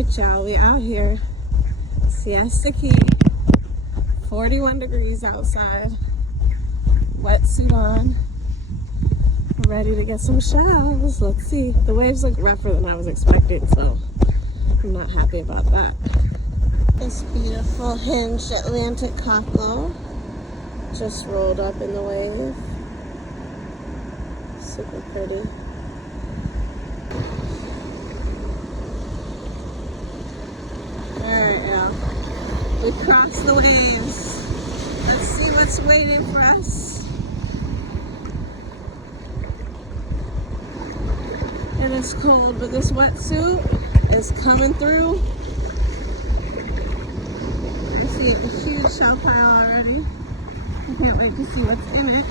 Alright, y'all, we out here. Siesta Key. 41 degrees outside. Wetsuit on. Ready to get some shells. Let's see. The waves look rougher than I was expecting, so I'm not happy about that. This beautiful hinged Atlantic cockle just rolled up in the wave. Super pretty. Alright, y'all. We crossed the waves. Let's see what's waiting for us. And it's cold, but this wetsuit is coming through. I see a huge shell pile already. I can't wait to see what's in it.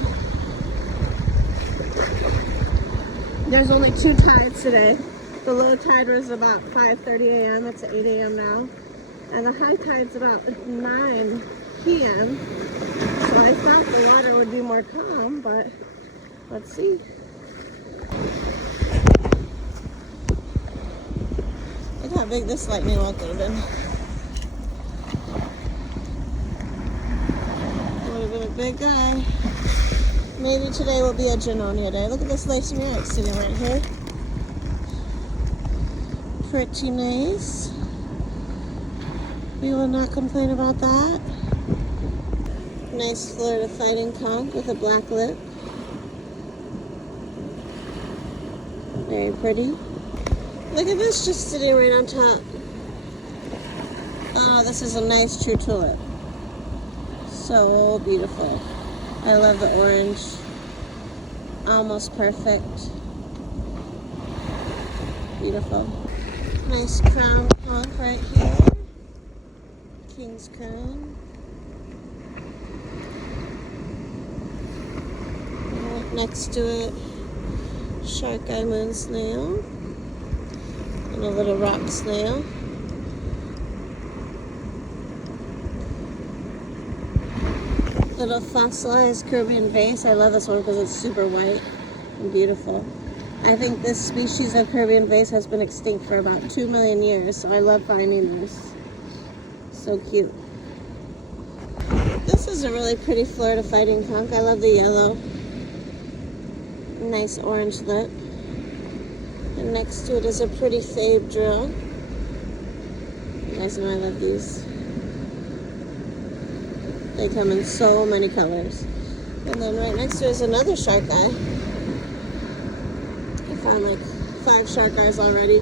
There's only 2 tides today. The low tide was about 5:30 a.m. It's 8 a.m. now. And the high tide's about 9 p.m. So I thought the water would be more calm, but let's see. Look how big this lightning bolt could have been. Would have been a big guy. Maybe today will be a Genonia day. Look at this lace muric sitting right here. Pretty nice. We will not complain about that. Nice Florida fighting conch with a black lip. Very pretty. Look at this just sitting right on top. Oh, this is a nice true tulip. So beautiful. I love the orange. Almost perfect. Beautiful. Nice crown conch right here. King's crown. Right next to it, shark eye moon snail. And a little rock snail. Little fossilized Caribbean vase. I love this one because it's super white and beautiful. I think this species of Caribbean vase has been extinct for about 2 million years, so I love finding this. So cute. This is a really pretty Florida fighting conch. I love the yellow. Nice orange lip. And next to it is a pretty Fabe drill. You guys know I love these. They come in so many colors. And then right next to it is another shark eye. I found like 5 shark eyes already.